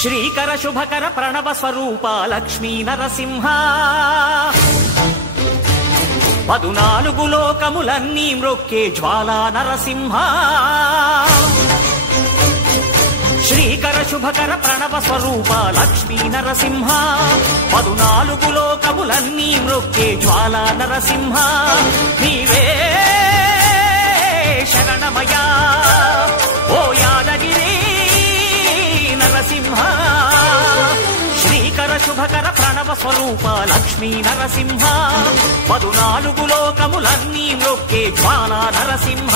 శ్రీకర శుభకర ప్రణవ స్వరూప లక్ష్మీ నరసింహ 14 లోకములన్నీ మ్రొక్కే జ్వాలా నరసింహ శ్రీకర శుభకర ప్రణవ స్వరూప లక్ష్మీ నరసింహ 14 లోకములన్నీ మ్రొక్కే జ్వాలా నరసింహ నీవే శరణమయా ఓ యాదగిరి నరసింహ శ్రీకర శుభకర ప్రణవ స్వరూప లక్ష్మీ నరసింహ 14 లోకములన్నీ మ్రొక్కే జ్వాలా నరసింహ